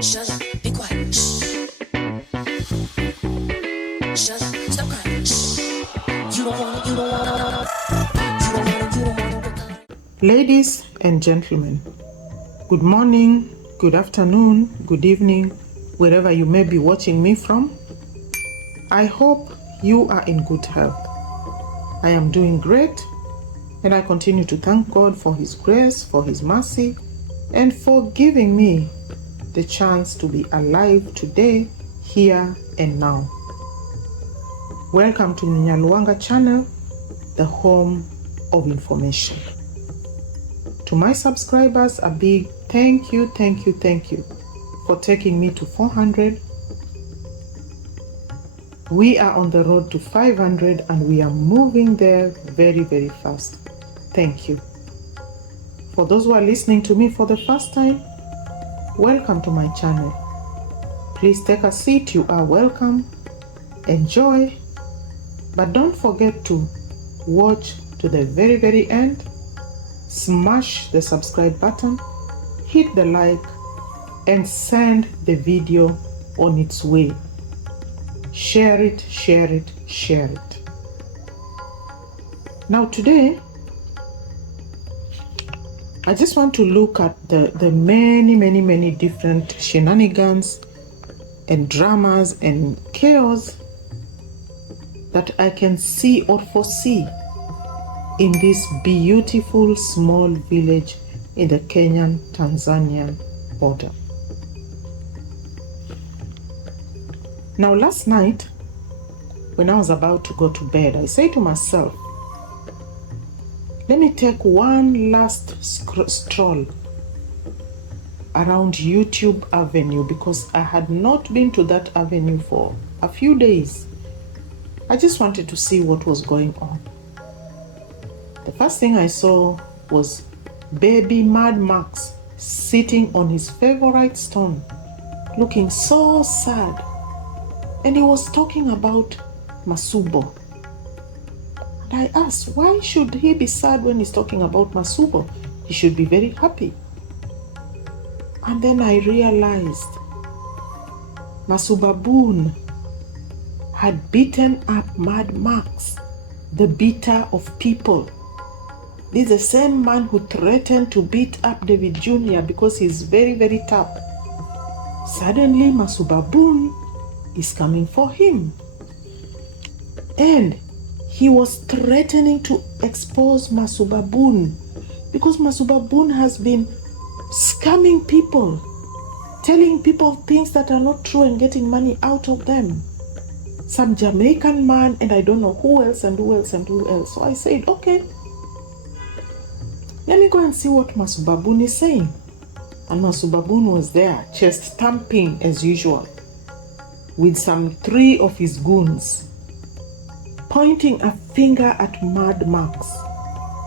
Shut up, be quiet. Shh. Shut up, stop crying. Shh. You don't wanna, you don't wanna, you don't wanna, you don't wanna. Ladies and gentlemen, good morning, good afternoon, good evening, wherever you may be watching me from. I hope you are in good health. I am doing great, and I continue to thank God for His grace, for His mercy, and for giving me the chance to be alive today, here and now. Welcome to Nyabohanze channel, the home of information. To my subscribers, a big thank you for taking me to 400. We are on the road to 500 and we are moving there very, very fast. Thank you. For those who are listening to me for the first time, welcome to my channel. Please take a seat, you are welcome. Enjoy, but don't forget to watch to the very, very end. Smash the subscribe button, hit the like, and send the video on its way. Share it, share it, share it. Now today, I just want to look at the many different shenanigans and dramas and chaos that I can see or foresee in this beautiful small village in the Kenyan-Tanzanian border. Now last night, when I was about to go to bed, I said to myself, let me take one last stroll around YouTube Avenue, because I had not been to that avenue for a few days. I just wanted to see what was going on. The first thing I saw was baby Mad Max sitting on his favorite stone, looking so sad. And he was talking about Masubo. And I asked, why should he be sad when he's talking about Masubo? He should be very happy. And then I realized Masubo1 had beaten up Mad Max, the beater of people. This is the same man who threatened to beat up David Jr. because he's very, very tough. Suddenly, Masubo1 is coming for him. And he was threatening to expose Masubo1 because Masubo1 has been scamming people, telling people things that are not true and getting money out of them. Some Jamaican man, and I don't know who else and who else and who else. So I said, okay, let me go and see what Masubo1 is saying. And Masubo1 was there, chest stamping as usual, with some 3 of his goons, pointing a finger at Mad Max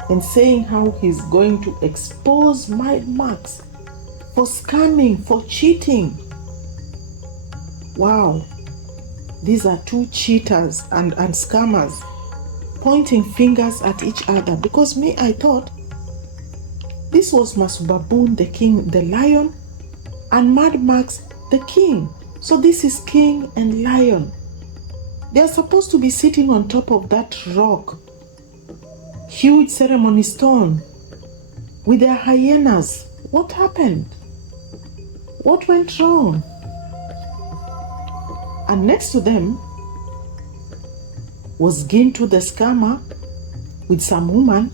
and saying how he's going to expose Mad Max for scamming, for cheating. Wow, these are 2 cheaters and scammers pointing fingers at each other. Because me, I thought this was Masubo1, the king, the lion, and Mad Max, the king. So this is king and lion. They are supposed to be sitting on top of that rock, huge ceremony stone, with their hyenas. What happened? What went wrong? And next to them was Gintu the scammer with some woman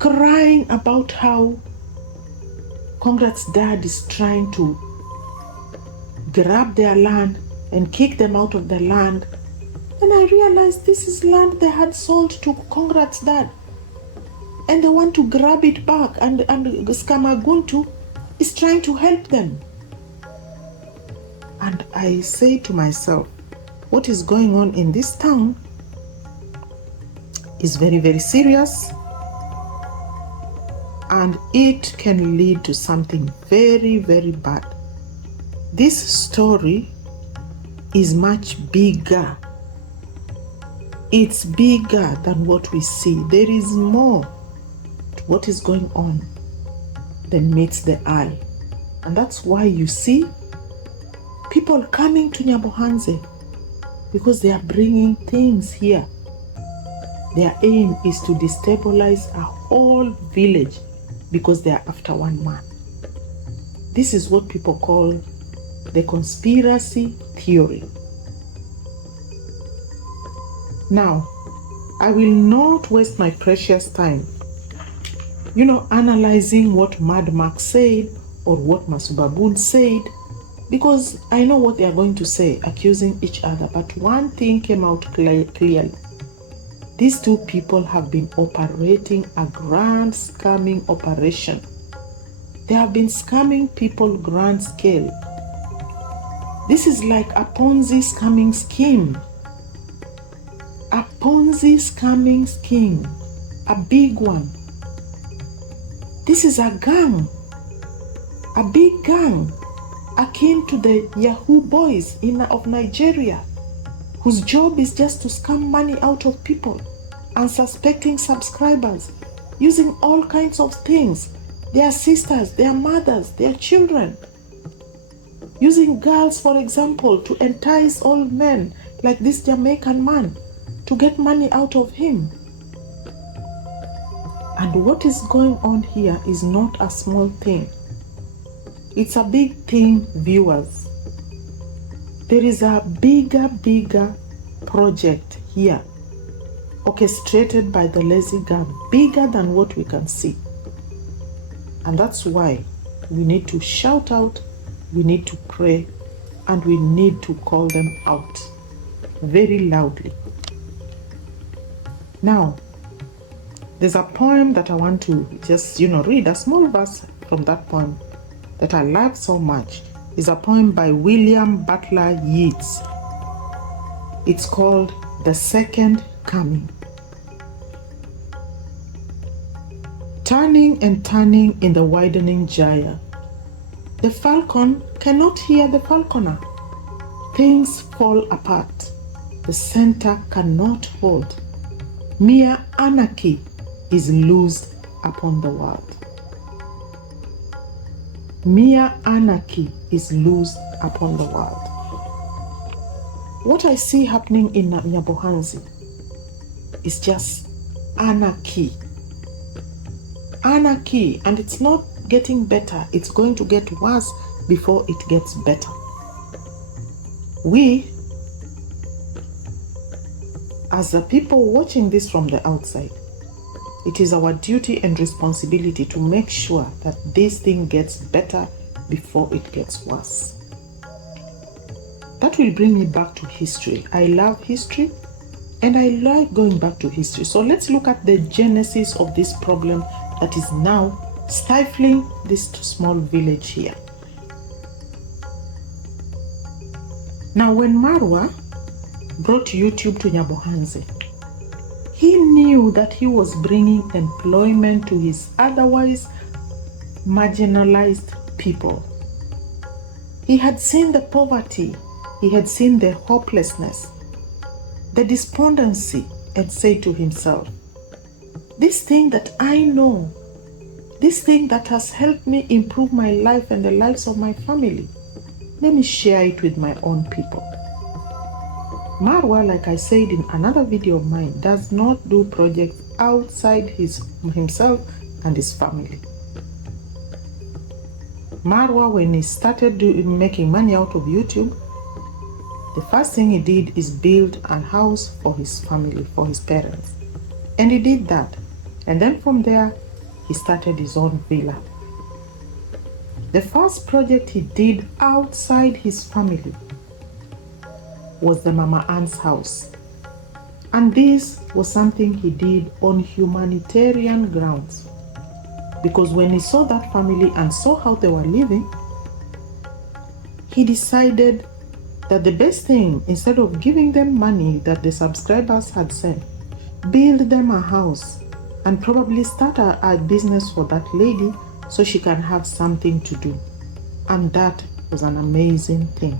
crying about how Congrats dad is trying to grab their land and kick them out of the land. And I realized this is land they had sold to Congrats dad, and they want to grab it back, and Scammer Guntu is trying to help them. And I say to myself, what is going on in this town is very, very serious, and it can lead to something very, very bad. This story is much bigger. It's bigger than what we see. There is more to what is going on than meets the eye. And that's why you see people coming to Nyabohanze, because they are bringing things here. Their aim is to destabilize a whole village because they are after one man. This is what people call the conspiracy theory. Now, I will not waste my precious time, analyzing what Mad Max said or what Masubo1 said, because I know what they are going to say, accusing each other. But one thing came out clearly. These two people have been operating a grand scamming operation. They have been scamming people grand scale. This is like a Ponzi scamming scheme. A Ponzi scamming scheme. A big one. This is a gang. A big gang, akin to the Yahoo boys of Nigeria, whose job is just to scam money out of people, unsuspecting subscribers, using all kinds of things, their sisters, their mothers, their children, using girls, for example, to entice old men like this Jamaican man to get money out of him. And what is going on here is not a small thing. It's a big thing, viewers. There is a bigger project here, orchestrated by the lazy gang, bigger than what we can see. And that's why we need to shout out, we need to pray, and we need to call them out very loudly. Now, there's a poem that I want to just, read a small verse from that poem that I love so much. Is a poem by William Butler Yeats. It's called The Second Coming. Turning and turning in the widening gyre, the falcon cannot hear the falconer. Things fall apart. The center cannot hold. Mere anarchy is loosed upon the world. Mere anarchy is loosed upon the world. What I see happening in Nyabohanze is just anarchy. Anarchy, and it's not getting better. It's going to get worse before it gets better. We, as the people watching this from the outside, it is our duty and responsibility to make sure that this thing gets better before it gets worse. That will bring me back to history. I love history and I like going back to history. So let's look at the genesis of this problem that is now stifling this small village here. Now, when Marwa brought YouTube to Nyabohanze, he knew that he was bringing employment to his otherwise marginalized people. He had seen the poverty, he had seen the hopelessness, the despondency, and said to himself, this thing that I know, this thing that has helped me improve my life and the lives of my family, let me share it with my own people. Marwa, like I said in another video of mine, does not do projects outside himself and his family. Marwa, when he started making money out of YouTube, the first thing he did is build a house for his family, for his parents. And he did that. And then from there, he started his own villa. The first project he did outside his family was the Mama Ann's house. And this was something he did on humanitarian grounds. Because when he saw that family and saw how they were living, he decided that the best thing, instead of giving them money that the subscribers had sent, build them a house and probably start a business for that lady so she can have something to do. And that was an amazing thing.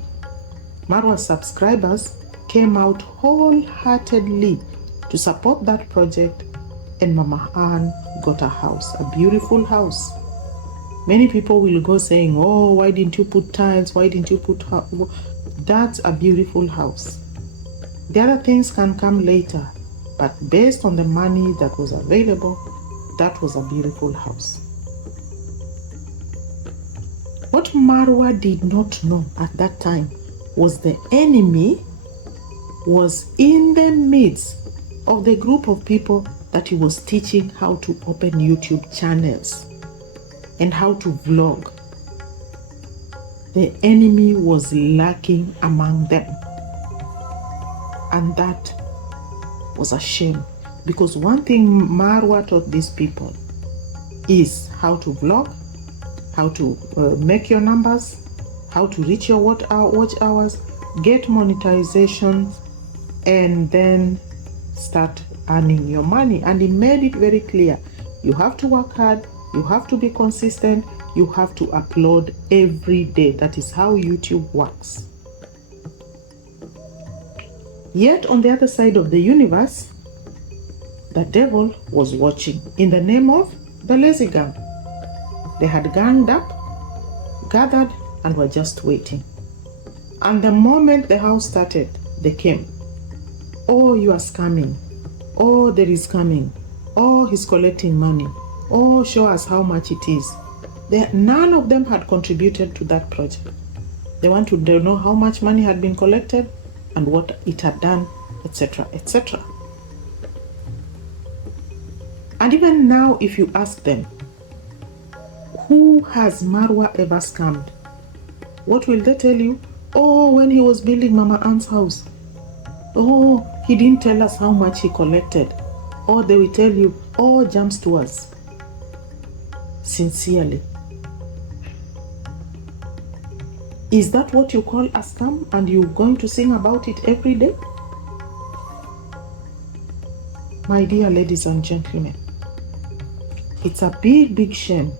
Marwa's subscribers came out wholeheartedly to support that project, and Mama Ann got a house, a beautiful house. Many people will go saying, oh, why didn't you put tiles? Why didn't you put... That's a beautiful house. The other things can come later, but based on the money that was available, that was a beautiful house. What Marwa did not know at that time was the enemy was in the midst of the group of people that he was teaching how to open YouTube channels and how to vlog. The enemy was lurking among them. And that was a shame, because one thing Marwa taught these people is how to vlog, how to make your numbers, how to reach your watch hours, get monetization, and then start earning your money. And he made it very clear. You have to work hard, you have to be consistent, you have to upload every day. That is how YouTube works. Yet on the other side of the universe, the devil was watching in the name of the lazy gang. They had ganged up, gathered, and were just waiting. And the moment the house started, they came. Oh, you are scamming. Oh, there is coming. Oh, he's collecting money. Oh, show us how much it is. None of them had contributed to that project. They want to know how much money had been collected and what it had done, etc., etc. And even now, if you ask them, who has Marwa ever scammed? What will they tell you? Oh, when he was building Mama Ann's house. Oh, he didn't tell us how much he collected. Or they will tell you, oh, jumps to us. Sincerely. Is that what you call a scam, and you're going to sing about it every day? My dear ladies and gentlemen, it's a big, big shame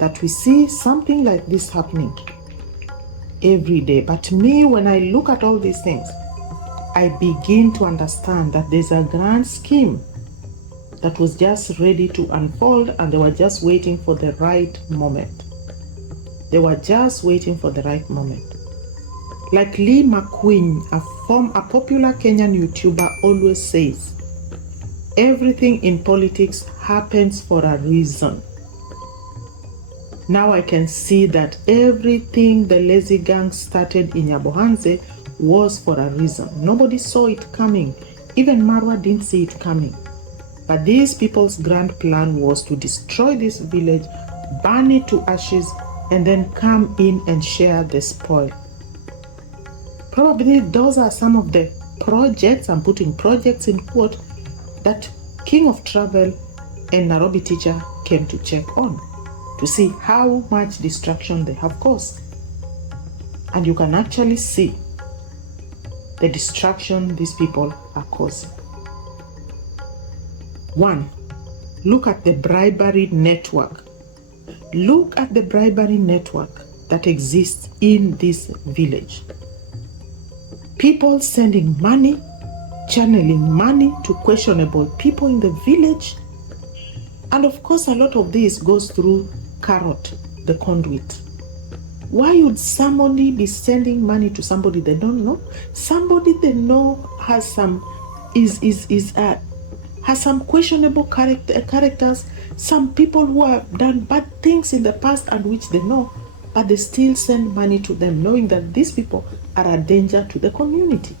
that we see something like this happening every day. But me, when I look at all these things, I begin to understand that there's a grand scheme that was just ready to unfold, and they were just waiting for the right moment. They were just waiting for the right moment. Like Lee McQueen, a popular Kenyan YouTuber, always says, everything in politics happens for a reason. Now I can see that everything the lazy gang started in Nyabohanze was for a reason. Nobody saw it coming. Even Marwa didn't see it coming. But these people's grand plan was to destroy this village, burn it to ashes, and then come in and share the spoil. Probably those are some of the projects, I'm putting projects in quote, that King of Travel and Nairobi Teacher came to check on, to see how much destruction they have caused. And you can actually see the destruction these people are causing. One, look at the bribery network. Look at the bribery network that exists in this village. People sending money, channeling money to questionable people in the village. And of course, a lot of this goes through Carrot, the conduit. Why would somebody be sending money to somebody they don't know? Somebody they know has some has some questionable characters, some people who have done bad things in the past and which they know, but they still send money to them, knowing that these people are a danger to the community.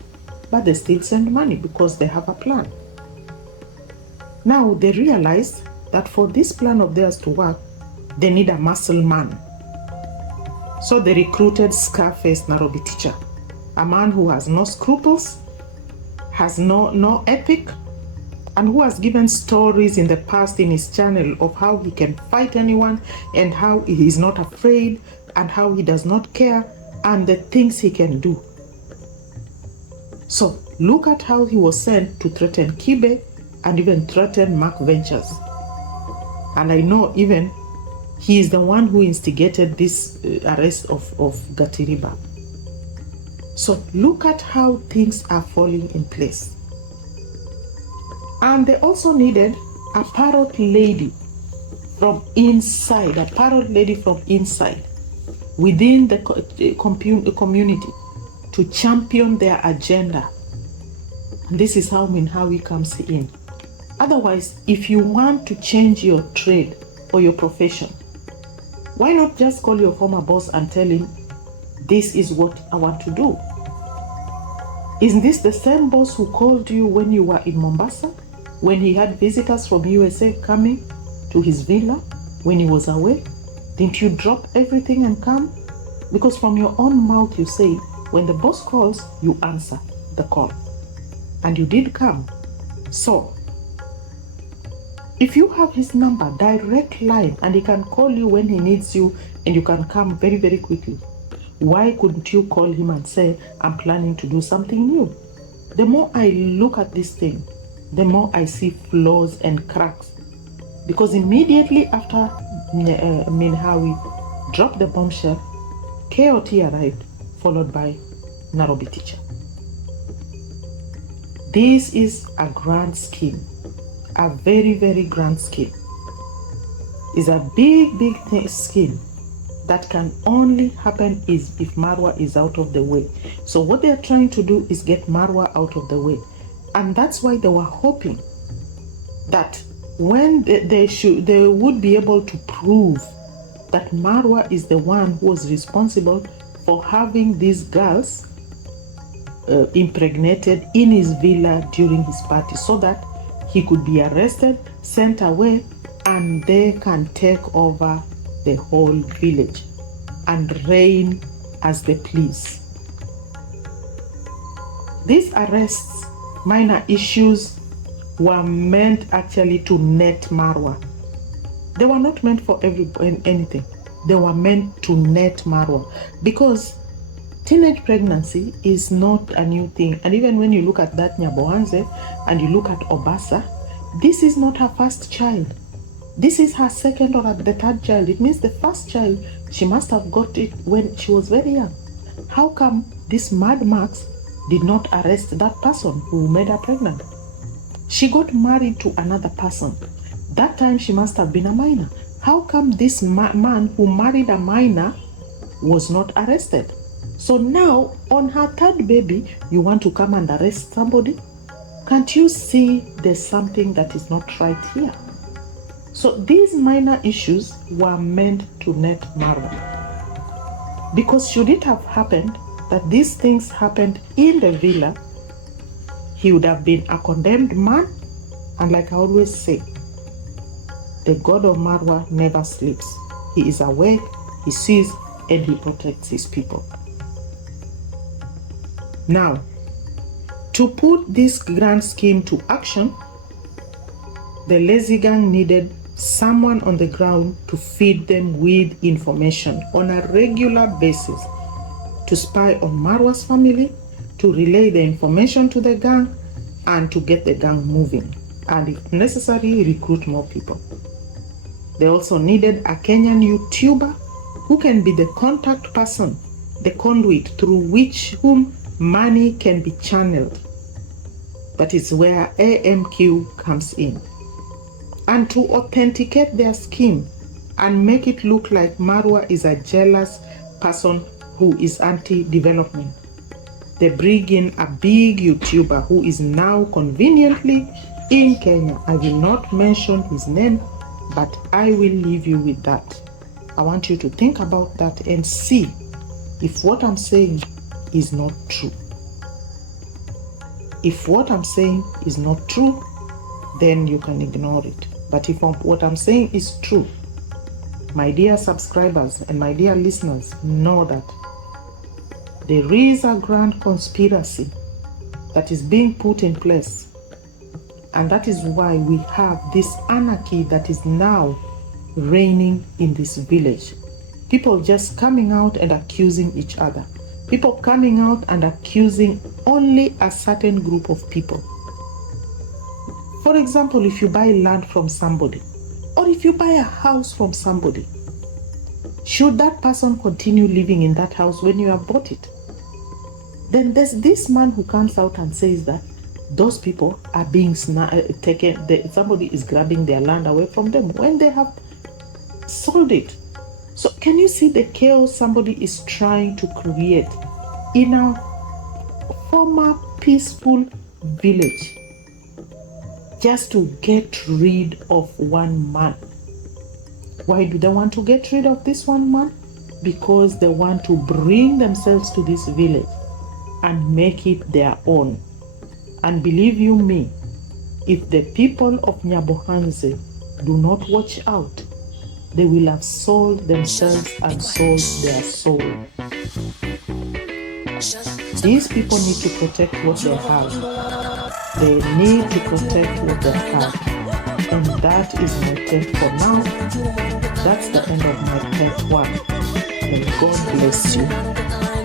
But they still send money because they have a plan. Now they realized that for this plan of theirs to work, they need a muscle man. So they recruited Scarface Nairobi Teacher, a man who has no scruples, has no ethic, and who has given stories in the past in his channel of how he can fight anyone and how he is not afraid and how he does not care and the things he can do. So look at how he was sent to threaten Kibe and even threaten Mark Ventures. And I know even he is the one who instigated this arrest of Gatiriba. So look at how things are falling in place. And they also needed a parrot lady from inside, a parrot lady from inside, within the community to champion their agenda. And this is how Minhawi comes in. Otherwise, if you want to change your trade or your profession, why not just call your former boss and tell him, this is what I want to do? Isn't this the same boss who called you when you were in Mombasa, when he had visitors from USA coming to his villa when he was away? Didn't you drop everything and come? Because from your own mouth you say, when the boss calls, you answer the call. And you did come. So, if you have his number, direct line, and he can call you when he needs you and you can come very, very quickly, why couldn't you call him and say, I'm planning to do something new? The more I look at this thing, the more I see flaws and cracks. Because immediately after Minhawi dropped the bombshell, KOT arrived, followed by Nairobi teacher. This is a grand scheme, a very, very grand scheme. It's a big, big scheme that can only happen is if Marwa is out of the way. So what they're trying to do is get Marwa out of the way. And that's why they were hoping that when they would be able to prove that Marwa is the one who was responsible for having these girls impregnated in his villa during his party, so that he could be arrested, sent away, and they can take over the whole village and reign as they please. These arrests, minor issues, were meant actually to net Marwa. They were not meant for anything. They were meant to net Marwa, because teenage pregnancy is not a new thing. And even when you look at that Nyabohanze and you look at Obasa, this is not her first child. This is her second or the third child. It means the first child, she must have got it when she was very young. How come this Mad Max did not arrest that person who made her pregnant? She got married to another person. That time she must have been a minor. How come this man who married a minor was not arrested? So now, on her third baby, you want to come and arrest somebody? Can't you see there's something that is not right here? So these minor issues were meant to net Marwa. Because should it have happened that these things happened in the villa, he would have been a condemned man. And like I always say, the God of Marwa never sleeps. He is awake, he sees, and he protects his people. Now, to put this grand scheme to action, the lazy gang needed someone on the ground to feed them with information on a regular basis, to spy on Marwa's family, to relay the information to the gang, and to get the gang moving, and if necessary, recruit more people. They also needed a Kenyan YouTuber who can be the contact person, the conduit through whom money can be channeled. That is where AMQ comes in. And to authenticate their scheme and make it look like Marwa is a jealous person who is anti-development, they bring in a big YouTuber who is now conveniently in Kenya. I will not mention his name, but I will leave you with that. I want you to think about that and see if what I'm saying is not true. If what I'm saying is not true, then you can ignore it. But if what I'm saying is true, my dear subscribers and my dear listeners, know that there is a grand conspiracy that is being put in place. And that is why we have this anarchy that is now reigning in this village. People just coming out and accusing each other. People coming out and accusing only a certain group of people. For example, if you buy land from somebody, or if you buy a house from somebody, should that person continue living in that house when you have bought it? Then there's this man who comes out and says that those people are being taken, somebody is grabbing their land away from them when they have sold it. So can you see the chaos somebody is trying to create in a former peaceful village just to get rid of one man? Why do they want to get rid of this one man? Because they want to bring themselves to this village and make it their own. And believe you me, if the people of Nyabohanze do not watch out, they will have sold themselves and sold their soul. These people need to protect what they have. They need to protect what they have. And that is my take for now. That's the end of my part 1. May God bless you.